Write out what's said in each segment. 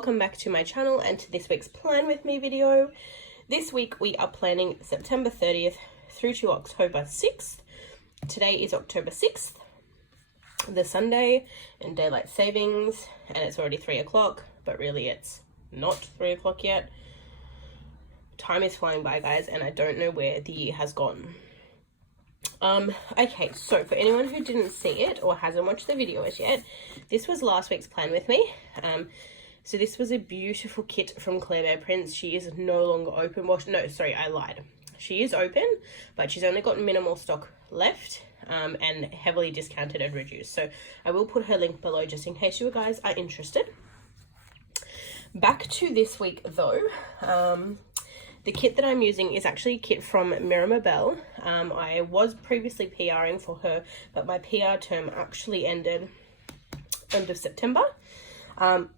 welcome back to my channel and to this week's Plan With Me video. This week we are planning September 30th through to October 6th. Today is October 6th, the Sunday, and daylight savings, and it's already 3 o'clock, but really it's not 3 o'clock yet. Time is flying by, guys, and I don't know where the year has gone. Okay, so for anyone who didn't see it or hasn't watched the video as yet, this was last week's Plan With Me. So this was a beautiful kit from Claire Bear Prints. She is no longer open. Well, no, sorry, I lied. She is open, but she's only got minimal stock left, and heavily discounted and reduced. So I will put her link below just in case you guys are interested. Back to this week though. The kit that I'm using is actually a kit from Mirama. I was previously PRing for her, but my PR term actually ended end of September.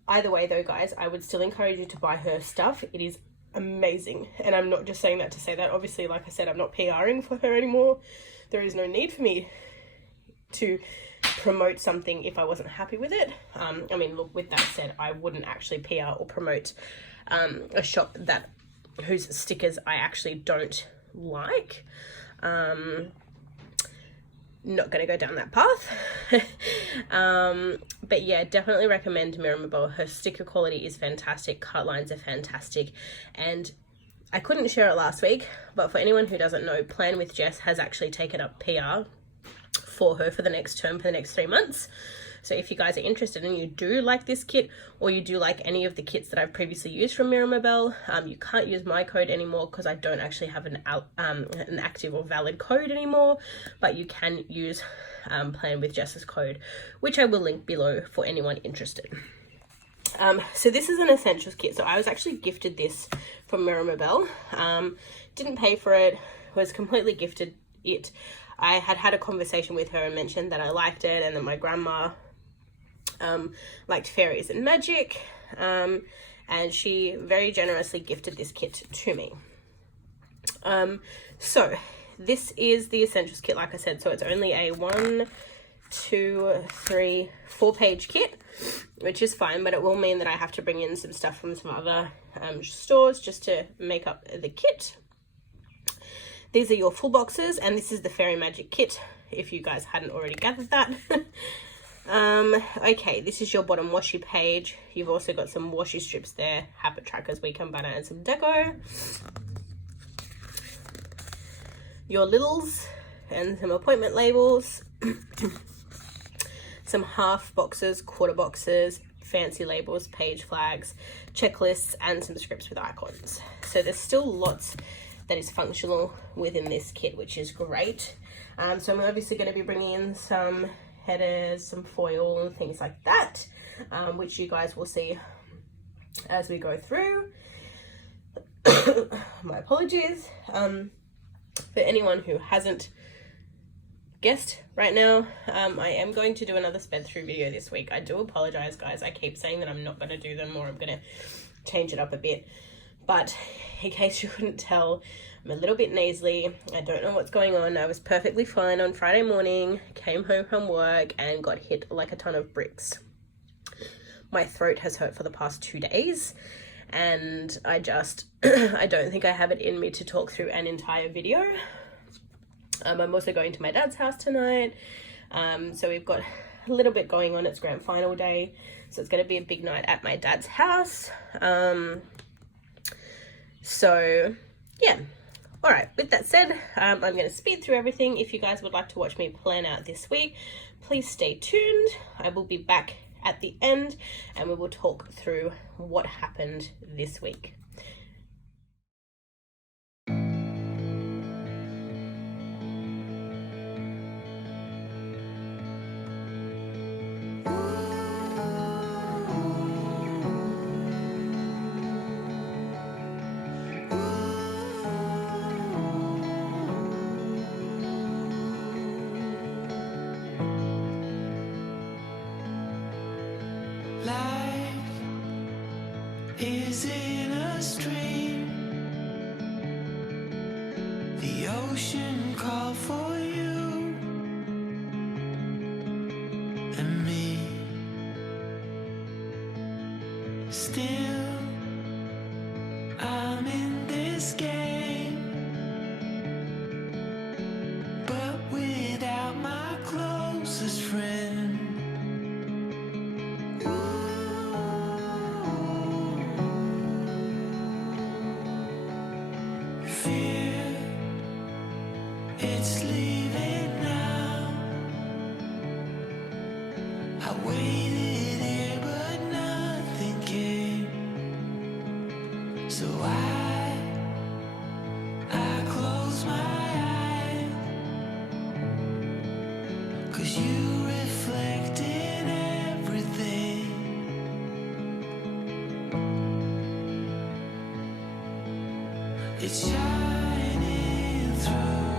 Either way though, guys, I would still encourage you to buy her stuff. It is amazing, and I'm not just saying that to say that. Obviously, like I said, I'm not PRing for her anymore. There is no need for me to promote something if I wasn't happy with it. I mean, look, with that said, I wouldn't actually PR or promote a shop whose stickers I actually don't like. Not gonna go down that path. But yeah, definitely recommend Mirama. Her sticker quality is fantastic, cut lines are fantastic, and I couldn't share it last week, but for anyone who doesn't know, Plan With Jess has actually taken up PR for her for the next term, for the next 3 months. So if you guys are interested and you do like this kit, or you do like any of the kits that I've previously used from Mirama, you can't use my code anymore because I don't actually have an active or valid code anymore, but you can use Plan With Jess's code, which I will link below for anyone interested. So this is an essentials kit. So I was actually gifted this from Mirama. Didn't pay for it, was completely gifted it. I had a conversation with her and mentioned that I liked it, and that my grandma liked fairies and magic, and she very generously gifted this kit to me. So this is the essentials kit, like I said. So it's only a 1, 2, 3, 4-page kit, which is fine, but it will mean that I have to bring in some stuff from some other stores just to make up the kit. These are your full boxes, and this is the fairy magic kit, if you guys hadn't already gathered that. Okay, this is your bottom washi page. You've also got some washi strips there, habit trackers, weekend banner, and some deco. Your littles and some appointment labels. Some half boxes, quarter boxes, fancy labels, page flags, checklists, and some scripts with icons. So there's still lots that is functional within this kit, which is great. So I'm obviously going to be bringing in some headers, some foil and things like that, which you guys will see as we go through. My apologies. For anyone who hasn't guessed right now, I am going to do another sped through video this week. I do apologize, guys. I keep saying that I'm not going to do them, or I'm going to change it up a bit. But in case you couldn't tell, I'm a little bit nasally. I don't know what's going on. I was perfectly fine on Friday morning, came home from work and got hit like a ton of bricks. My throat has hurt for the past 2 days, and I don't think I have it in me to talk through an entire video. I'm also going to my dad's house tonight. So we've got a little bit going on. It's grand final day, so it's going to be a big night at my dad's house. So yeah, all right, with that said, I'm going to speed through everything. If you guys would like to watch me plan out this week, please stay tuned. I will be back at the end and we will talk through what happened this week. Is in a stream, the ocean called for you and me. still. I'm in this game, but without my closest friend. Fear, it's leaving now. I waited here, but nothing came. So I close my eyes, 'cause you reflect in everything. It's shining through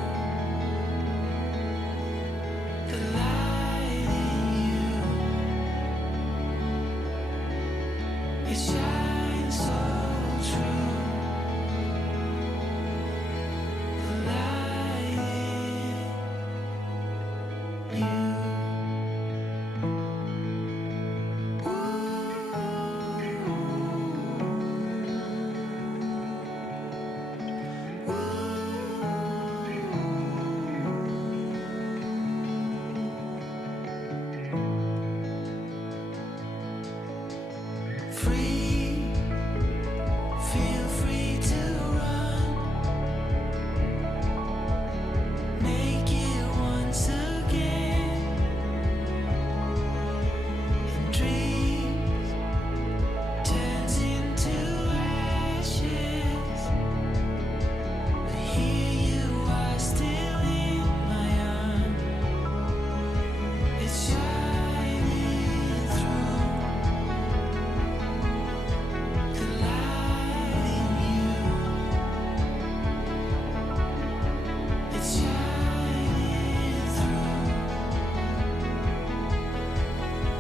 the light in you. It shines so true. The light in you. Free, feel free to run. Make it once again. And dreams turns into ashes. But here you are still in my arms. It's shining through the light in you. It's shining through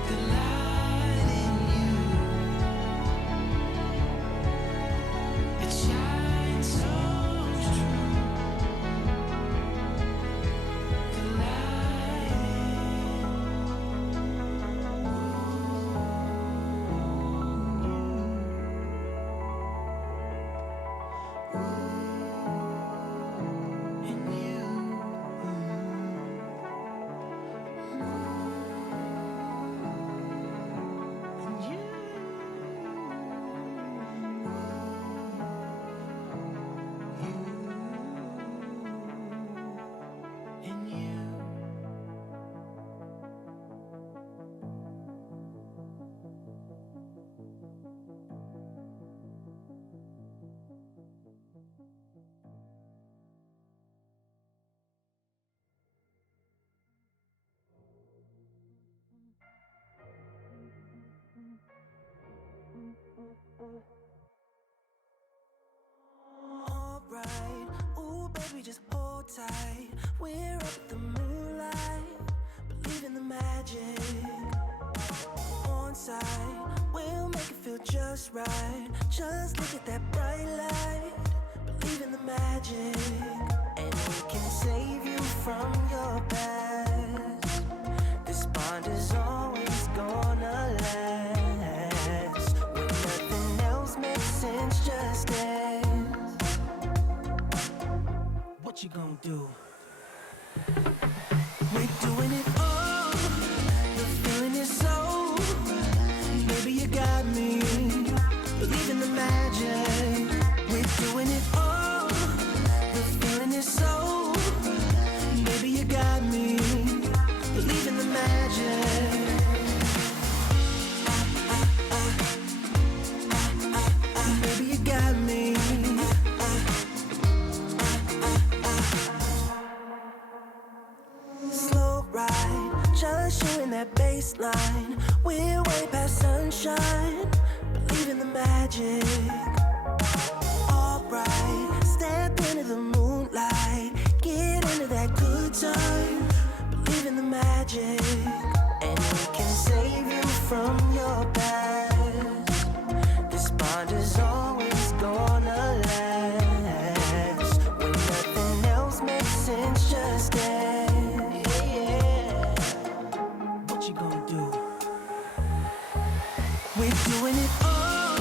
the light in you. It shines so true. The light in you. In you. Alright, ooh baby, just hold tight. We're up the moonlight, believe in the magic. On side, we'll make it feel just right. Just look at that bright light, believe in the magic. And we can save you from your past. This bond is always gonna last. When nothing else makes sense, just dance. What you gonna do? We're doing it all. The feeling is so. Baby, you got me. Believe in the magic. We're doing it all. The feeling is so. Baby, you got me. Believe in the magic. Baby, you got me. Slow ride, just you in that baseline. We're way past sunshine. Believe in the magic. Alright, step into the moonlight. Get into that good time. Believe in the magic. And we can save you from your past. This bond is always gonna last. When nothing else makes sense, just dance. Yeah. What you gonna do? We're doing it all.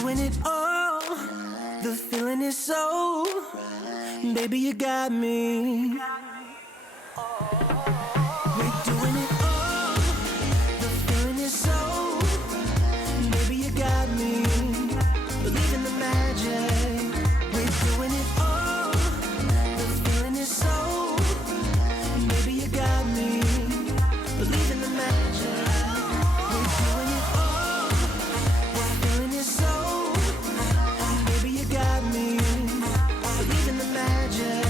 doing it all. The feeling is so, baby, you got me. We're doing it all. The feeling is so, baby, you got me. Believe in the magic. We're doing it all. The feeling is so, baby, you got me. Believe in the magic. We're doing it all. The feeling is so, baby, you got me. Believe in the magic.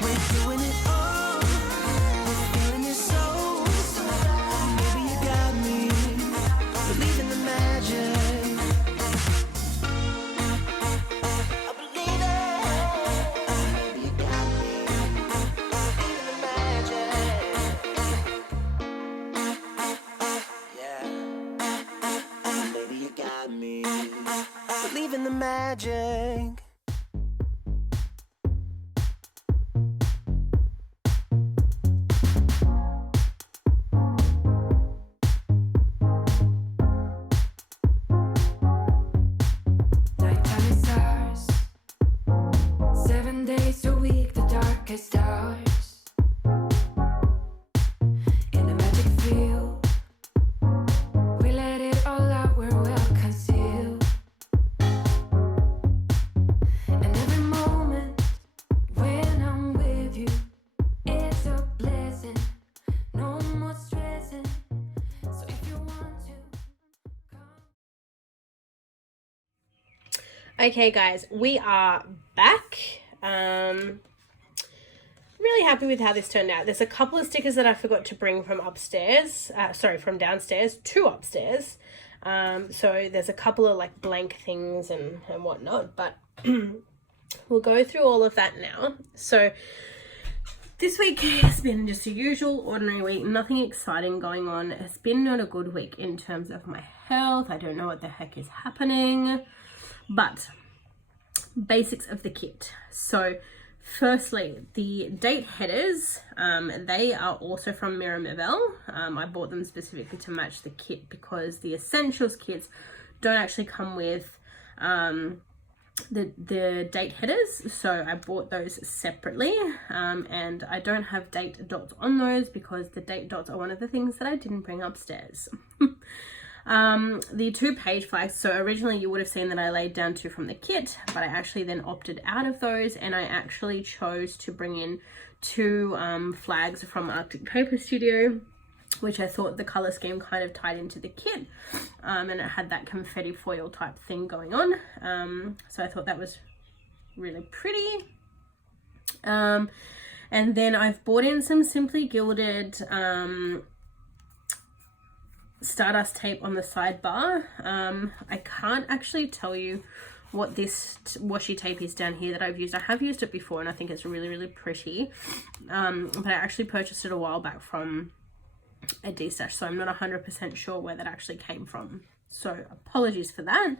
We're doing it all. The feeling is so, baby, you got me. Believe in the magic. I believe it. Baby, you got me. Believe in the magic. Yeah. Baby, you got me. Believe in the magic. Nighttime stars, 7 days a week, the darkest hours. In a magic field, we let it all out, we're well concealed. And every moment when I'm with you, it's a blessing. No more stressing. So if you want to, come. Okay guys, we are back. Really happy with how this turned out. There's a couple of stickers that I forgot to bring from upstairs, from downstairs to upstairs. So there's a couple of like blank things and whatnot, but we'll go through all of that now. So this week has been just a usual ordinary week, nothing exciting going on. It's been not a good week in terms of my health. I don't know what the heck is happening, but basics of the kit. So firstly, the date headers, they are also from Miramavel. I bought them specifically to match the kit because the essentials kits don't actually come with the date headers, so I bought those separately, and I don't have date dots on those because the date dots are one of the things that I didn't bring upstairs. The 2 page flags, so originally you would have seen that I laid down 2 from the kit, but I actually then opted out of those and I actually chose to bring in 2 flags from Arctic Paper Studio, which I thought the color scheme kind of tied into the kit, and it had that confetti foil type thing going on, so I thought that was really pretty. And then I've bought in some Simply Gilded Stardust tape on the sidebar. I can't actually tell you what this washi tape is down here that I've used. I have used it before and I think it's really pretty, but I actually purchased it a while back from a D-stash, so I'm not 100% sure where that actually came from, so apologies for that.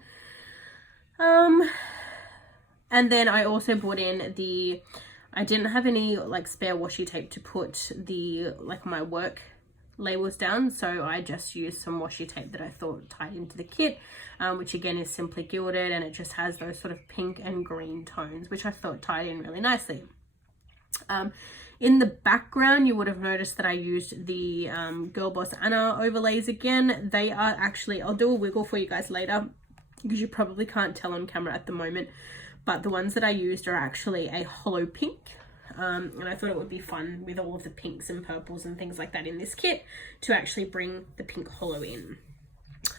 And then I also bought in the, I didn't have any like spare washi tape to put the like my work labels down, so I just used some washi tape that I thought tied into the kit, which again is Simply Gilded, and it just has those sort of pink and green tones, which I thought tied in really nicely. In the background you would have noticed that I used the Girl Boss Anna overlays again. They are actually, I'll do a wiggle for you guys later because you probably can't tell on camera at the moment, but the ones that I used are actually a hollow pink. And I thought it would be fun with all of the pinks and purples and things like that in this kit to actually bring the pink hollow in,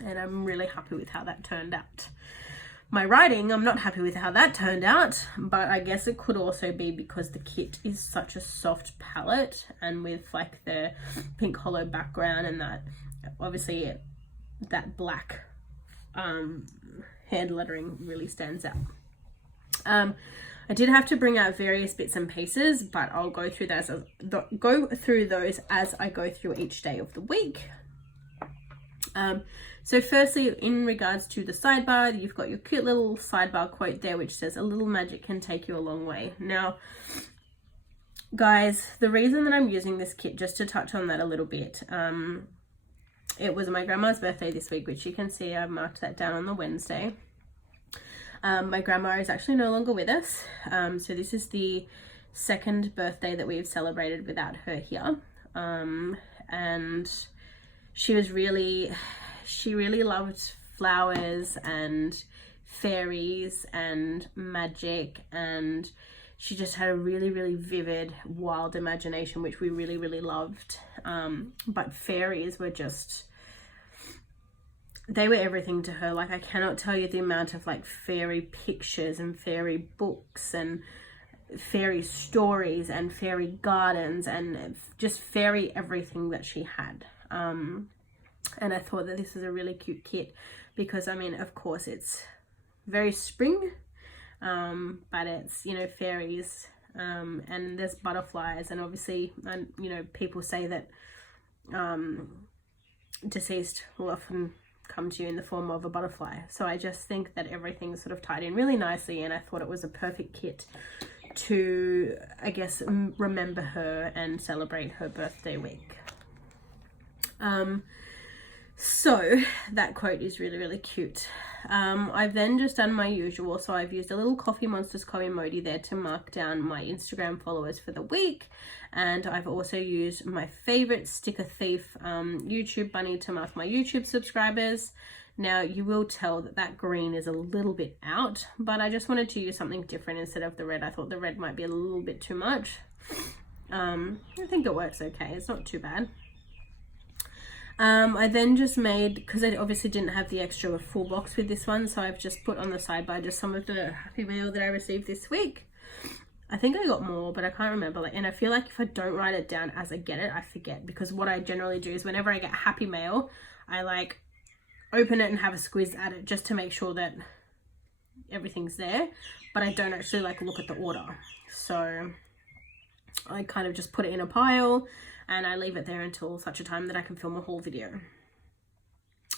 and I'm really happy with how that turned out. My writing, I'm not happy with how that turned out, but I guess it could also be because the kit is such a soft palette, and with like the pink hollow background and that obviously that black hand lettering really stands out. I did have to bring out various bits and pieces, but I'll go through those as I go through each day of the week. So firstly, in regards to the sidebar, you've got your cute little sidebar quote there, which says, "A little magic can take you a long way." Now, guys, the reason that I'm using this kit, just to touch on that a little bit, it was my grandma's birthday this week, which you can see I've marked that down on the Wednesday. My grandma is actually no longer with us. So this is the second birthday that we've celebrated without her here. And she really loved flowers and fairies and magic, and she just had a really vivid, wild imagination, which we really loved. But fairies were just, they were everything to her. Like, I cannot tell you the amount of like fairy pictures and fairy books and fairy stories and fairy gardens and just fairy everything that she had. And I thought that this was a really cute kit because, I mean, of course it's very spring, but it's, you know, fairies, and there's butterflies, and obviously, and you know, people say that deceased will often come to you in the form of a butterfly. So I just think that everything sort of tied in really nicely, and I thought it was a perfect kit to, I guess, remember her and celebrate her birthday week. So that quote is really cute. I've then just done my usual, so I've used a little Coffeemonsterzco emoji there to mark down my Instagram followers for the week, and I've also used my favorite Sticker Thief YouTube bunny to mark my YouTube subscribers. Now you will tell that that green is a little bit out, but I just wanted to use something different instead of the red. I thought the red might be a little bit too much. I think it works okay, it's not too bad. I then just made, because I obviously didn't have the extra full box with this one, so I've just put on the sidebar just some of the happy mail that I received this week. I think I got more, but I can't remember. Like, and I feel like if I don't write it down as I get it, I forget, because what I generally do is whenever I get happy mail, I like open it and have a squiz at it just to make sure that everything's there, but I don't actually like look at the order. So I kind of just put it in a pile and I leave it there until such a time that I can film a whole video.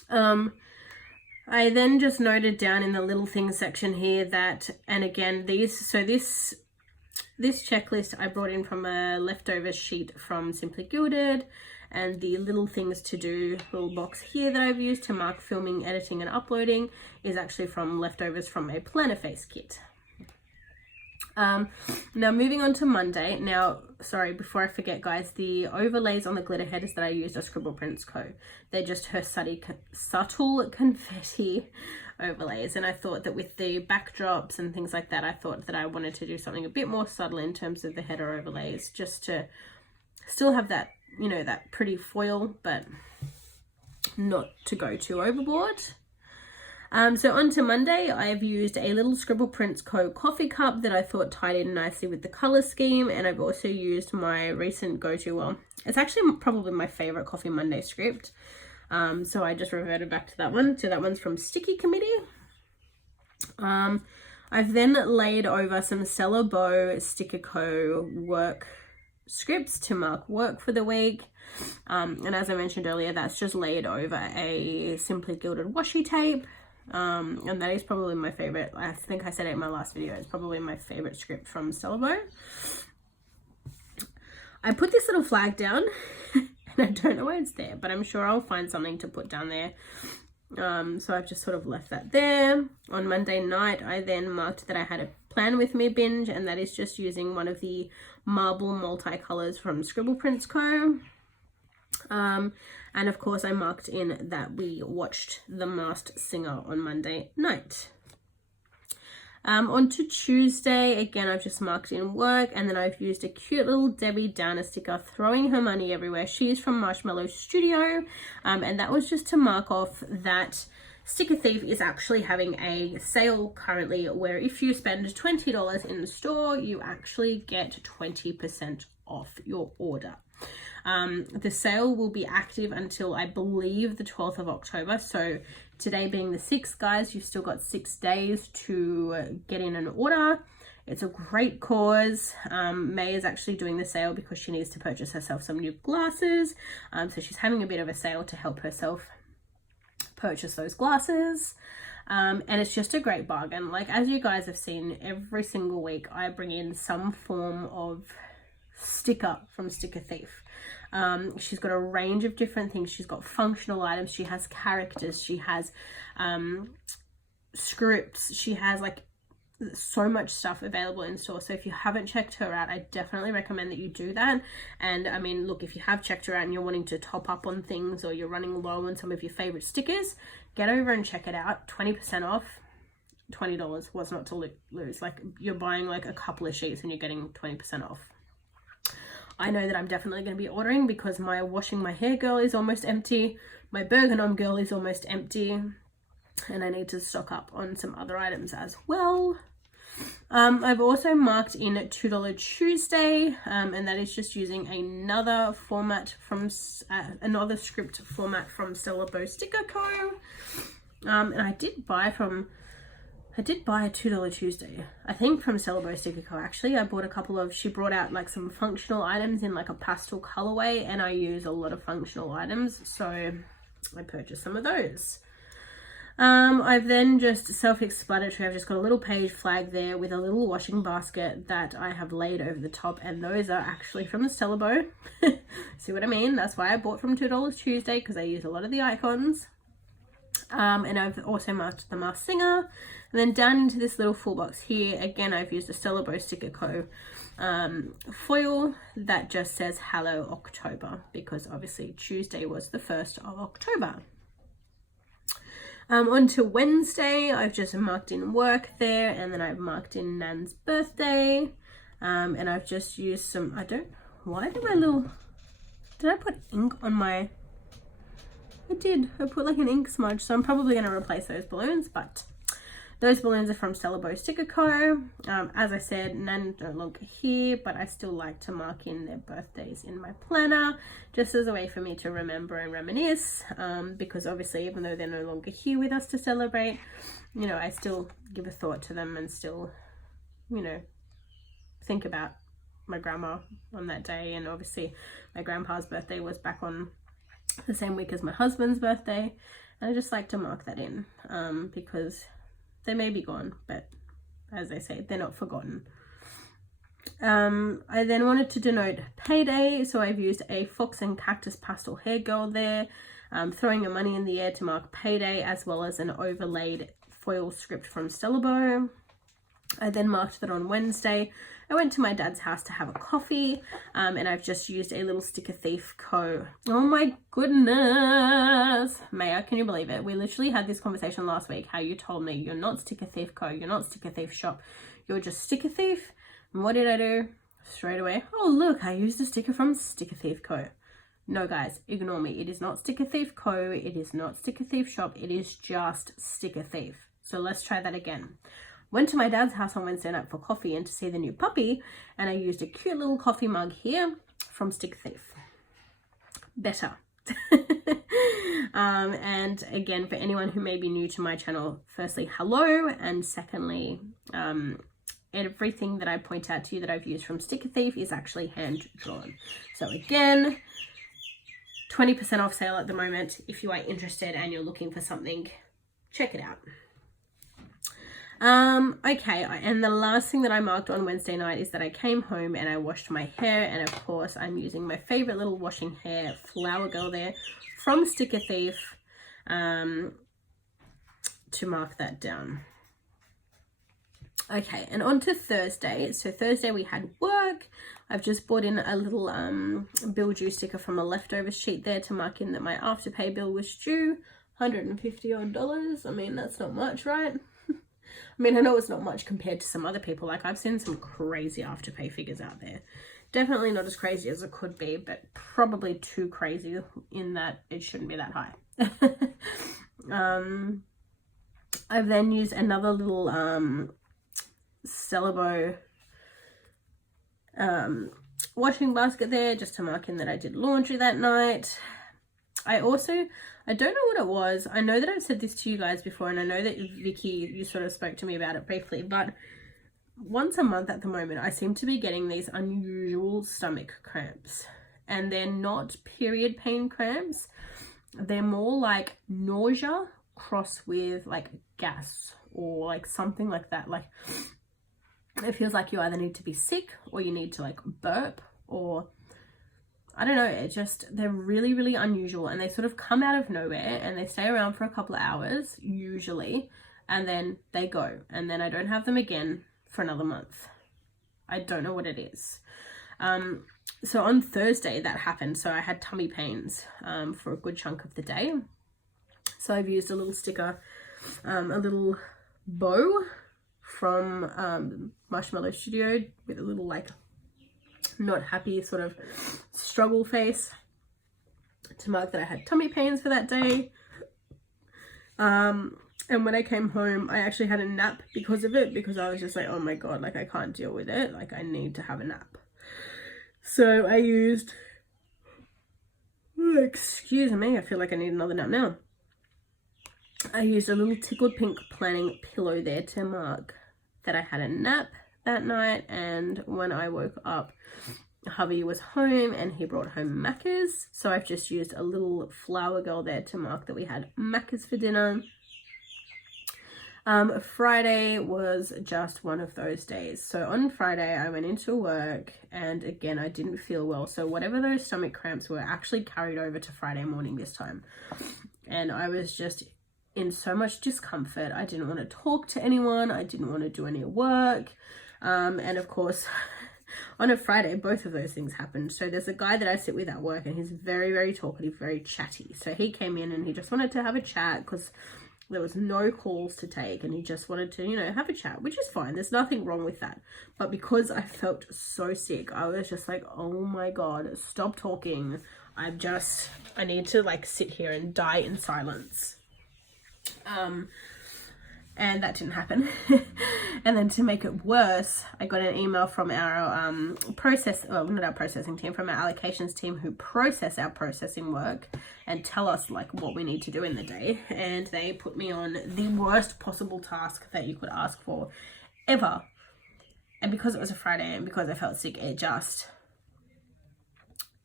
I then just noted down in the little things section here that, and again, this checklist I brought in from a leftover sheet from Simply Gilded, and the little things to do little box here that I've used to mark filming, editing and uploading is actually from leftovers from a planner face kit. Now moving on to Monday. Now, sorry, before I forget guys, the overlays on the glitter headers that I used are Coffeemonsterzco. They're just her subtle confetti overlays, and I thought that with the backdrops and things like that, I thought that I wanted to do something a bit more subtle in terms of the header overlays, just to still have that, you know, that pretty foil, but not to go too overboard. So on to Monday, I've used a little Coffeemonsterzco coffee cup that I thought tied in nicely with the color scheme, and I've also used my recent go-to, well, it's actually probably my favorite Coffee Monday script. So I just reverted back to that one. So that one's from Sticky Committee. I've then laid over some Stella Bow Sticker Co work scripts to mark work for the week. And as I mentioned earlier, that's just laid over a Simply Gilded washi tape. And that is probably my favorite. I think I said it in my last video, it's probably my favorite script from Stella Bow. I put this little flag down and I don't know why it's there, but I'm sure I'll find something to put down there. So I've just sort of left that there. On Monday night, I then marked that I had a plan with me binge, and that is just using one of the marble multicolors from Coffeemonsterzco. And of course I marked in that we watched The Masked Singer on Monday night. On to Tuesday, again I've just marked in work, and then I've used a cute little Debbie Downer sticker throwing her money everywhere. She's from Marshmallow Studio, and that was just to mark off that Sticker Thief is actually having a sale currently where if you spend $20 in the store, you actually get 20% off your order. The sale will be active until I believe the 12th of October. So today being the 6th, guys, you've still got 6 days to get in an order. It's a great cause. May is actually doing the sale because she needs to purchase herself some new glasses. So she's having a bit of a sale to help herself purchase those glasses. And it's just a great bargain. Like, as you guys have seen, every single week I bring in some form of sticker from Sticker Thief. She's got a range of different things. She's got functional items, she has characters, she has scripts. She has like so much stuff available in store. So if you haven't checked her out, I definitely recommend that you do that. And I mean, look, if you have checked her out and you're wanting to top up on things, or you're running low on some of your favorite stickers, get over and check it out. 20% off, $20 was not to lose. Like, you're buying like a couple of sheets and you're getting 20% off. I know that I'm definitely going to be ordering, because my washing my hair girl is almost empty, my Bergenom girl is almost empty, and I need to stock up on some other items as well. I've also marked in $2 Tuesday, and that is just using another format from another script format from Stella Bow Sticker Co. And I did buy a $2 Tuesday, I think, from Stella Bow Sticker Co. Actually, I bought a couple of, she brought out like some functional items in like a pastel colorway, and I use a lot of functional items, so I purchased some of those. I've then just self-explanatory, I've just got a little page flag there with a little washing basket that I have laid over the top, and those are actually from the Stella Bow. See what I mean? That's why I bought from $2 Tuesday, because I use a lot of the icons. And I've also marked the Masked Singer, and then down into this little full box here, again, I've used a Stella Bow Sticker Co. Foil that just says Hello October, because obviously Tuesday was the 1st of October. On to Wednesday, I've just marked in work there, and then I've marked in Nan's birthday, and I've just used some, why did I put ink on my, I put like an ink smudge, so I'm probably going to replace those balloons, but those balloons are from Stella Bow Sticker Co. As I said, Nan no longer here, but I still like to mark in their birthdays in my planner, just as a way for me to remember and reminisce, because obviously, even though they're no longer here with us to celebrate, you know, I still give a thought to them and still, you know, think about my grandma on that day. And obviously my grandpa's birthday was back on the same week as my husband's birthday, and I just like to mark that in, because they may be gone, but as I say, they're not forgotten. I then wanted to denote payday, so I've used a Fox and Cactus pastel hair girl there, throwing a money in the air to mark payday, as well as an overlaid foil script from Stella Bow. I then marked that on Wednesday I went to my dad's house to have a coffee, and I've just used a little Sticker Thief Co. Oh my goodness, Maya, can you believe it? We literally had this conversation last week, how you told me you're not Sticker Thief Co, you're not Sticker Thief Shop, you're just Sticker Thief. And what did I do? Straight away, oh look, I used a sticker from Sticker Thief Co. No guys, ignore me, it is not Sticker Thief Co, it is not Sticker Thief Shop, it is just Sticker Thief. So let's try that again. Went to my dad's house on Wednesday night for coffee and to see the new puppy, and I used a cute little coffee mug here from Sticker Thief. Better. And again, for anyone who may be new to my channel, firstly, hello, and secondly, everything that I point out to you that I've used from Sticker Thief is actually hand drawn. So again, 20% off sale at the moment. If you are interested and you're looking for something, check it out. Okay, and the last thing that I marked on Wednesday night is that I came home and I washed my hair, and of course I'm using my favorite little washing hair flower girl there from Sticker Thief to mark that down. Okay, and on to Thursday. So Thursday we had work. I've just brought in a little bill due sticker from a leftovers sheet there to mark in that my Afterpay bill was due, $150 odd. I mean, that's not much, right? I mean, I know it's not much compared to some other people. Like, I've seen some crazy Afterpay figures out there. Definitely not as crazy as it could be, but probably too crazy in that it shouldn't be that high. I've then used another little Stella Bow washing basket there just to mark in that I did laundry that night. I don't know what it was. I know that I've said this to you guys before, and I know that Vicky, you sort of spoke to me about it briefly, but once a month at the moment, I seem to be getting these unusual stomach cramps, and they're not period pain cramps. They're more like nausea crossed with like gas or like something like that. Like, it feels like you either need to be sick or you need to like burp, or I don't know, it just, they're really, really unusual, and they sort of come out of nowhere and they stay around for a couple of hours usually, and then they go, and then I don't have them again for another month. I don't know what it is. So on Thursday that happened. So I had tummy pains for a good chunk of the day. So I've used a little sticker, a little bow from Marshmallow Studio with a little like not happy sort of struggle face to mark that I had tummy pains for that day. And when I came home, I actually had a nap because of it, because I was just like, oh my god, like I can't deal with it, like I need to have a nap. So I used, excuse me, I feel like I need another nap now. I used a little tickled pink planning pillow there to mark that I had a nap that night. And when I woke up, hubby was home and he brought home Macca's. So I've just used a little flower girl there to mark that we had Macca's for dinner. Friday was just one of those days. So on Friday I went into work and again I didn't feel well. So whatever those stomach cramps were actually carried over to Friday morning this time. And I was just in so much discomfort. I didn't want to talk to anyone. I didn't want to do any work. And of course, on a Friday, both of those things happened. So there's a guy that I sit with at work and he's very, very talkative, very chatty. So he came in and he just wanted to have a chat because there was no calls to take and he just wanted to, you know, have a chat, which is fine. There's nothing wrong with that. But because I felt so sick, I was just like, oh my God, stop talking. I need to like sit here and die in silence. And that didn't happen. And then to make it worse, I got an email from our not our processing team, from our allocations team who process our processing work and tell us like what we need to do in the day. And they put me on the worst possible task that you could ask for ever. And because it was a Friday and because I felt sick, it just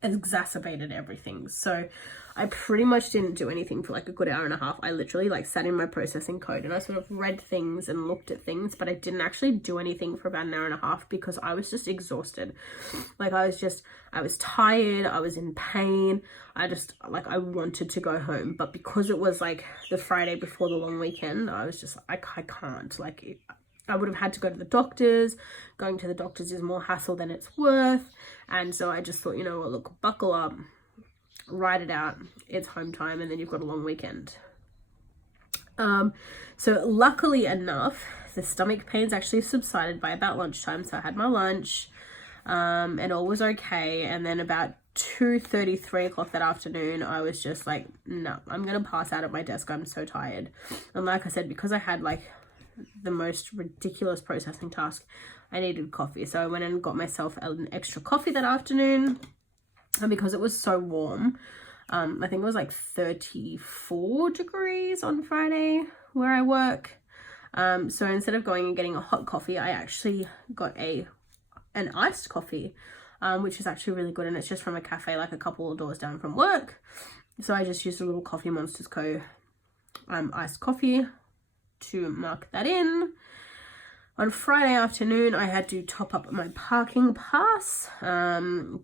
exacerbated everything. So I pretty much didn't do anything for like a good hour and a half. I literally like sat in my processing code and I sort of read things and looked at things, but I didn't actually do anything for about an hour and a half because I was just exhausted. Like I was tired, I was in pain. I wanted to go home, but because it was like the Friday before the long weekend, I was just, I can't, like I would have had to go to the doctors. Going to the doctors is more hassle than it's worth. And so I just thought, you know what, look, buckle up, ride it out. It's home time and then you've got a long weekend. So luckily enough, the stomach pains actually subsided by about lunchtime. So I had my lunch and all was okay. And then about 2:30, 3 o'clock that afternoon, I was just like, no, I'm going to pass out at my desk. I'm so tired. And like I said, because I had like the most ridiculous processing task, I needed coffee. So I went and got myself an extra coffee that afternoon. And because it was so warm, I think it was like 34 degrees on Friday where I work. So instead of going and getting a hot coffee, I actually got an iced coffee, which is actually really good. And it's just from a cafe like a couple of doors down from work. So I just used a little Coffeemonsterzco iced coffee to mark that in. On Friday afternoon, I had to top up my parking pass.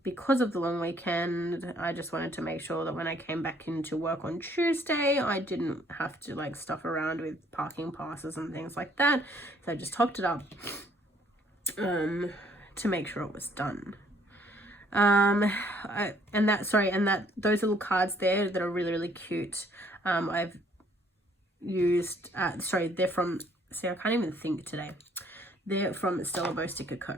Because of the long weekend, I just wanted to make sure that when I came back into work on Tuesday, I didn't have to like stuff around with parking passes and things like that. So I just topped it up to make sure it was done. Those little cards there that are really, really cute. I've used, they're from, see, I can't even think today. They're from Stella Sticker Co.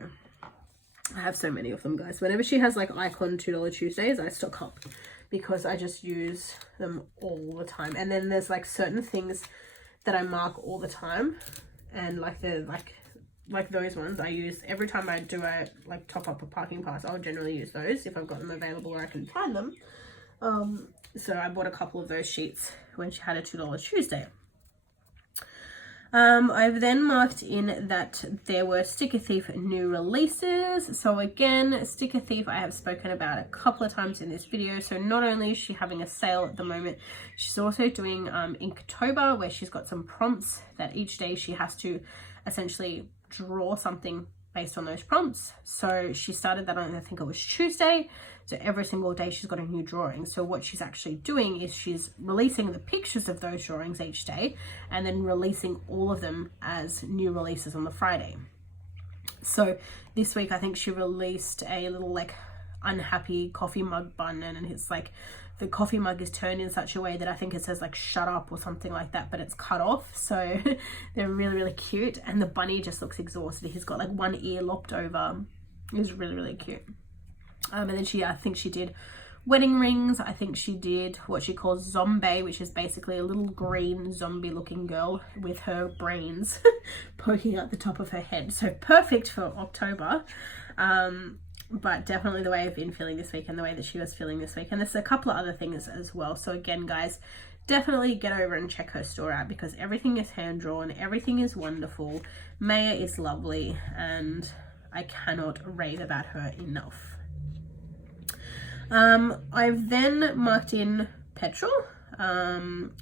I have so many of them, guys. Whenever she has like icon $2 Tuesdays, I stock up because I just use them all the time. And then there's like certain things that I mark all the time, and like the like those ones I use every time I do a like top up a parking pass. I'll generally use those if I've got them available or I can find them. So I bought a couple of those sheets when she had a $2 Tuesday. I've then marked in that there were Sticker Thief new releases. So again, Sticker Thief I have spoken about a couple of times in this video. So not only is she having a sale at the moment, she's also doing Inktober, where she's got some prompts that each day she has to essentially draw something based on those prompts. So she started that on, I think it was Tuesday. So every single day she's got a new drawing. So what she's actually doing is she's releasing the pictures of those drawings each day and then releasing all of them as new releases on the Friday. So this week I think she released a little like unhappy coffee mug bun, and it's like the coffee mug is turned in such a way that I think it says like shut up or something like that, but it's cut off. So they're really, really cute. And the bunny just looks exhausted. He's got like one ear lopped over. He's really, really cute. And then I think she did wedding rings. I think she did what she calls zombie, which is basically a little green zombie looking girl with her brains poking out the top of her head. So perfect for October. But definitely the way I've been feeling this week and the way that she was feeling this week. And there's a couple of other things as well. So again, guys, definitely get over and check her store out because everything is hand drawn, everything is wonderful. Maya is lovely, and I cannot rave about her enough. I've then marked in petrol, and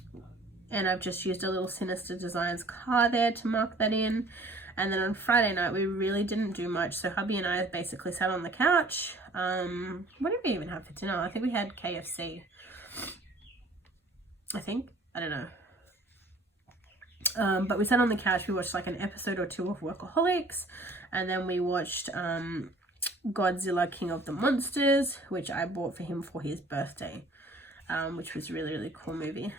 I've just used a little Sinister Designs car there to mark that in. And then on Friday night, we really didn't do much. So hubby and I basically sat on the couch. What did we even have for dinner? I think we had KFC. I don't know. But we sat on the couch. We watched like an episode or two of Workaholics. And then we watched Godzilla King of the Monsters, which I bought for him for his birthday, which was a really, really cool movie.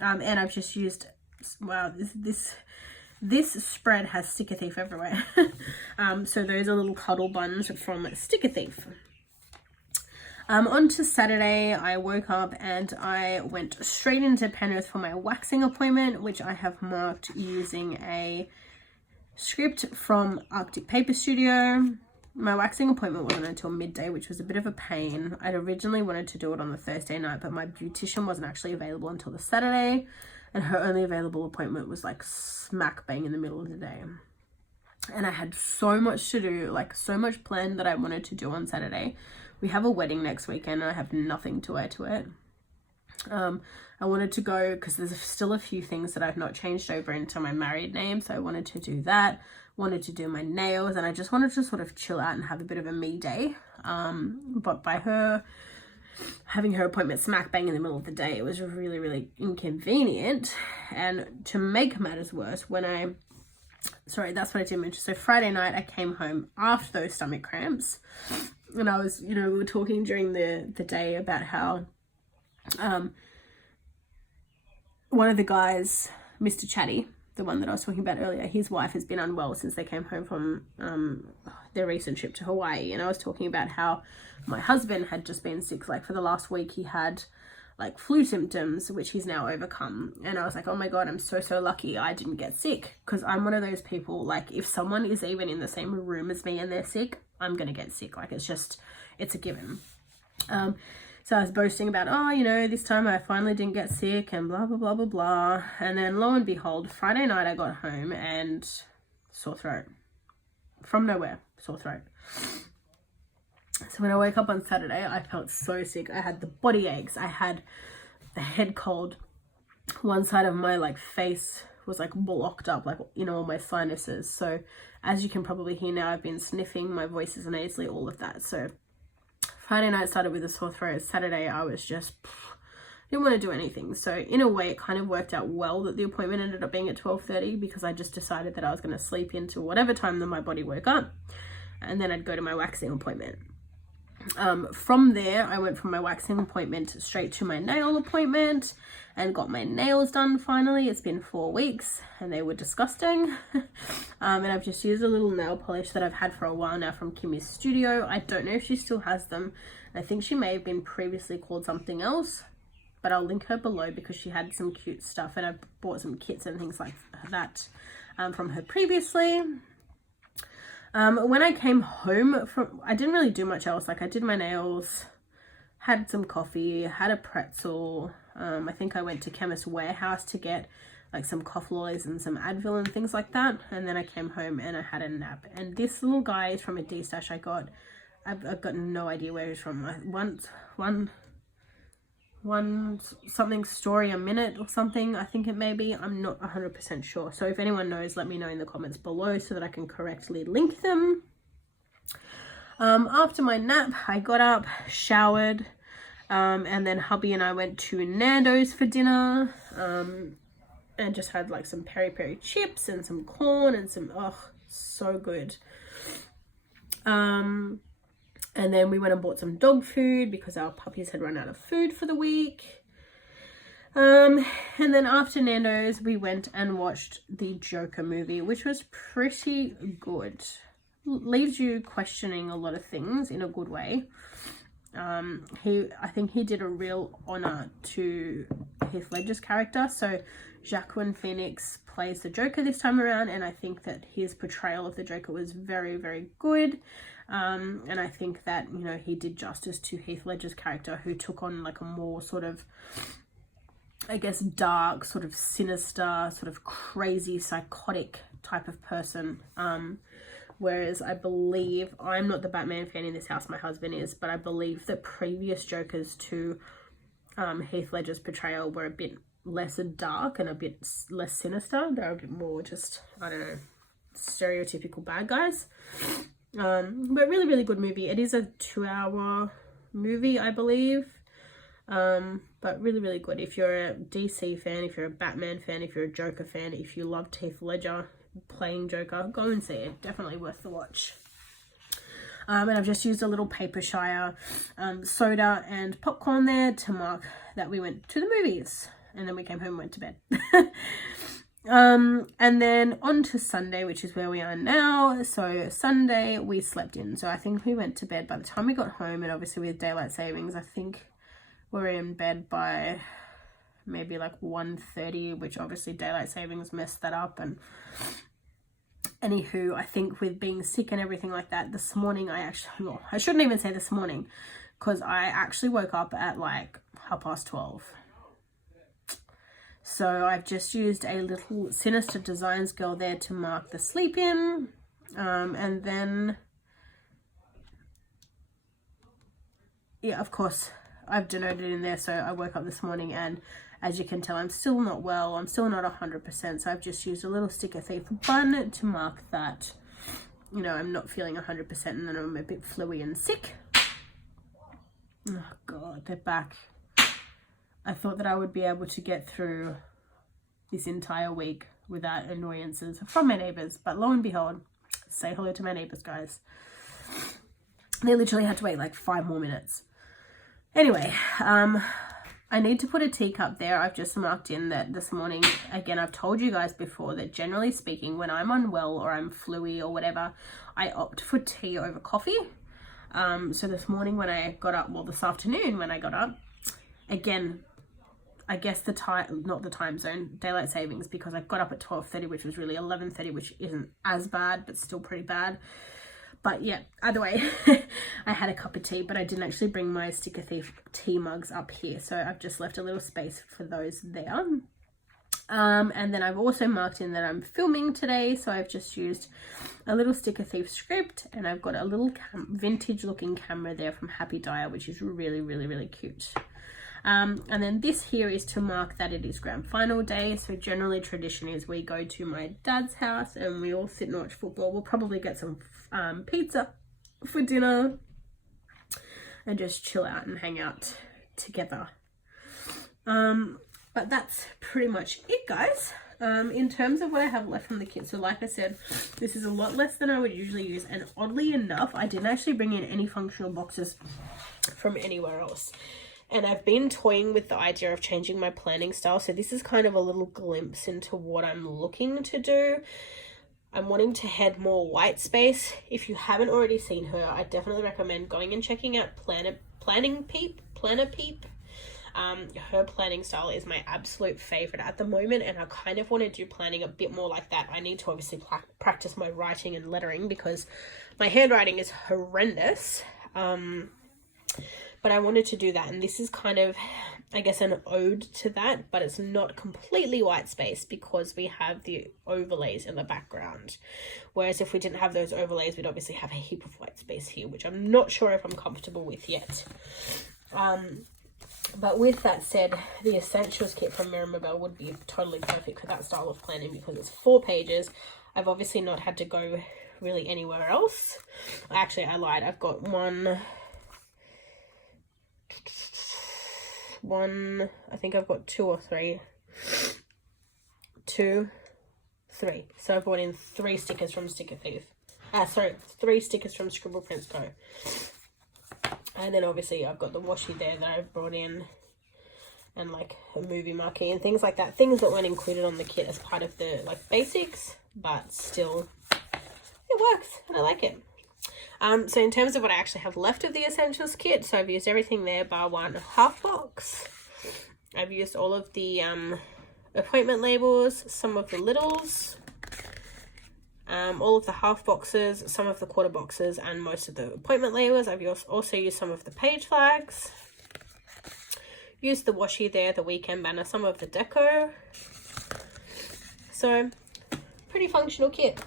And I've just used, wow, this spread has Sticker Thief everywhere. So those are little cuddle buns from Sticker Thief. On to Saturday, I woke up and I went straight into Penrith for my waxing appointment, which I have marked using a script from Arctic Paper Studio. My waxing appointment wasn't until midday, which was a bit of a pain. I'd originally wanted to do it on the Thursday night, but my beautician wasn't actually available until the Saturday. And her only available appointment was like smack bang in the middle of the day. And I had so much to do, like so much planned that I wanted to do on Saturday. We have a wedding next weekend and I have nothing to wear to it. I wanted to go because there's still a few things that I've not changed over into my married name. So I wanted to do that, wanted to do my nails, and I just wanted to sort of chill out and have a bit of a me day. But by her having her appointment smack bang in the middle of the day, it was really, really inconvenient. And to make matters worse, that's what I did mention. So Friday night I came home after those stomach cramps, and I was, we were talking during the day about how one of the guys, Mr. Chatty, the one that I was talking about earlier, his wife has been unwell since they came home from their recent trip to Hawaii. And I was talking about how my husband had just been sick. Like for the last week, he had like flu symptoms, which he's now overcome. And I was like, oh my God, I'm so lucky I didn't get sick. Because I'm one of those people, like if someone is even in the same room as me and they're sick, I'm going to get sick. Like it's a given. So I was boasting about, this time I finally didn't get sick and blah, blah, blah, blah, blah. And then lo and behold, Friday night I got home and sore throat. From nowhere, sore throat. So when I woke up on Saturday, I felt so sick. I had the body aches. I had the head cold. One side of my face was blocked up, all my sinuses. So as you can probably hear now, I've been sniffing. My voice is nasally, all of that. So Friday night started with a sore throat. Saturday, I was just, didn't want to do anything. So in a way, it kind of worked out well that the appointment ended up being at 12:30 because I just decided that I was going to sleep into whatever time that my body woke up. And then I'd go to my waxing appointment. From there, I went from my waxing appointment straight to my nail appointment and got my nails done finally. It's been 4 weeks and they were disgusting. And I've just used a little nail polish that I've had for a while now from Kimmy's Studio. I don't know if she still has them. I think she may have been previously called something else, but I'll link her below because she had some cute stuff and I bought some kits and things like that from her previously. When I came home I didn't really do much else. I did my nails, had some coffee, had a pretzel. I think I went to Chemist Warehouse to get some cough lollies and some Advil and things like that. And then I came home and I had a nap. And this little guy is from a D-stash I got. I've got no idea where he's from. One something story a minute or something, I think it may be. I'm not 100% sure. So if anyone knows, let me know in the comments below so that I can correctly link them. After my nap, I got up, showered, and then hubby and I went to Nando's for dinner, and just had like some peri-peri chips and some corn and some, oh, so good. And then we went and bought some dog food because our puppies had run out of food for the week. And then after Nando's, we went and watched the Joker movie, which was pretty good. Leaves you questioning a lot of things in a good way. I think he did a real honor to Heath Ledger's character. So Joaquin Phoenix plays the Joker this time around, and I think that his portrayal of the Joker was very, very good. And I think that, you know, he did justice to Heath Ledger's character, who took on like a more sort of, I guess, dark, sort of sinister, sort of crazy, psychotic type of person. Whereas I believe, I'm not the Batman fan in this house, my husband is, but I believe the previous Jokers to Heath Ledger's portrayal were a bit less dark and a bit less sinister. They're a bit more just, I don't know, stereotypical bad guys. But really, really good movie. It is a 2-hour movie, I believe. But really, really good. If you're a DC fan, if you're a Batman fan, if you're a Joker fan, if you loved Heath Ledger playing Joker, go and see it. Definitely worth the watch. And I've just used a little Paper Shire soda and popcorn there to mark that we went to the movies. And then we came home and went to bed. And then on to Sunday, which is where we are now. So Sunday we slept in. So I think we went to bed by the time we got home, and obviously with daylight savings, I think we were in bed by maybe like 1:30, which obviously daylight savings messed that up. And anywho, I think with being sick and everything like that, this morning I shouldn't even say this morning, because I actually woke up at like 12:30. So I've just used a little Sinister Designs girl there to mark the sleep in. And then, yeah, of course, I've denoted in there. So I woke up this morning, and as you can tell, I'm still not well. I'm still not 100%. So I've just used a little Sticker Thief bun to mark that, you know, I'm not feeling 100% and then I'm a bit fluey and sick. Oh God, they're back. I thought that I would be able to get through this entire week without annoyances from my neighbours, but lo and behold, say hello to my neighbours, guys. They literally had to wait like 5 more minutes. Anyway, I need to put a teacup there. I've just marked in that this morning. Again, I've told you guys before that generally speaking, when I'm unwell or I'm fluey or whatever, I opt for tea over coffee. So this morning when I got up, well, this afternoon when I got up, again, I guess the time, not the time zone, daylight savings, because I got up at 12:30, which was really 11:30, which isn't as bad, but still pretty bad. But yeah, either way, I had a cup of tea, but I didn't actually bring my Sticker Thief tea mugs up here. So I've just left a little space for those there. And then I've also marked in that I'm filming today. So I've just used a little Sticker Thief script, and I've got a little vintage looking camera there from Happy Dyer, which is really, really, really cute. And then this here is to mark that it is grand final day. So generally tradition is we go to my dad's house and we all sit and watch football. We'll probably get some pizza for dinner and just chill out and hang out together. But that's pretty much it, guys. In terms of what I have left from the kit, so like I said, this is a lot less than I would usually use, and oddly enough, I didn't actually bring in any functional boxes from anywhere else. And I've been toying with the idea of changing my planning style. So this is kind of a little glimpse into what I'm looking to do. I'm wanting to head more white space. If you haven't already seen her, I definitely recommend going and checking out Planner Peep. Her planning style is my absolute favorite at the moment, and I kind of want to do planning a bit more like that. I need to obviously practice my writing and lettering because my handwriting is horrendous. But I wanted to do that, and this is kind of, I guess, an ode to that, but it's not completely white space because we have the overlays in the background. Whereas if we didn't have those overlays, we'd obviously have a heap of white space here, which I'm not sure if I'm comfortable with yet. But with that said, the Essentials kit from Mirabelle would be totally perfect for that style of planning because it's 4 pages. I've obviously not had to go really anywhere else. Actually, I lied. I've got one, I think I've got 2 or 3. 2, 3. So I brought in 3 stickers from Sticker Thief. 3 stickers from Scribbleprints.co. And then obviously I've got the washi there that I've brought in, and like a movie marquee and things like that. Things that weren't included on the kit as part of the like basics, but still it works and I like it. So in terms of what I actually have left of the Essentials kit, so I've used everything there bar 1 half box. I've used all of the appointment labels, some of the littles, all of the half boxes, some of the quarter boxes, and most of the appointment labels. I've also used some of the page flags, used the washi there, the weekend banner, some of the deco. So pretty functional kit.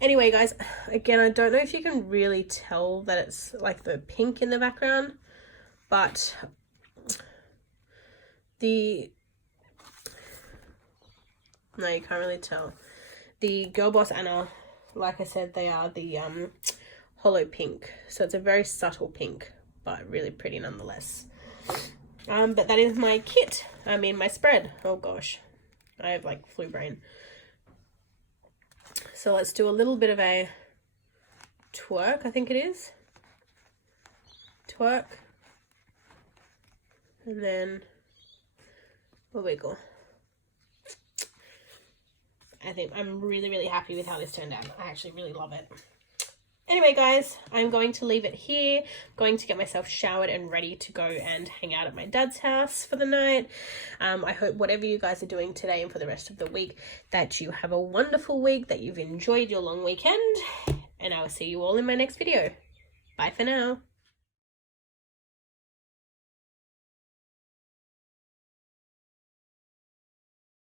Anyway guys, again, I don't know if you can really tell that it's like the pink in the background, but no, you can't really tell. The Girl Boss Anna, like I said, they are the hollow pink, so it's a very subtle pink, but really pretty nonetheless. But that is my kit. I mean my spread. Oh gosh, I have like flu brain. So let's do a little bit of a twerk, I think it is. Twerk. And then a wiggle. I think I'm really happy with how this turned out. I actually really love it. Anyway guys, I'm going to leave it here. I'm going to get myself showered and ready to go and hang out at my dad's house for the night. I hope whatever you guys are doing today and for the rest of the week, that you have a wonderful week, that you've enjoyed your long weekend, and I will see you all in my next video. Bye for now.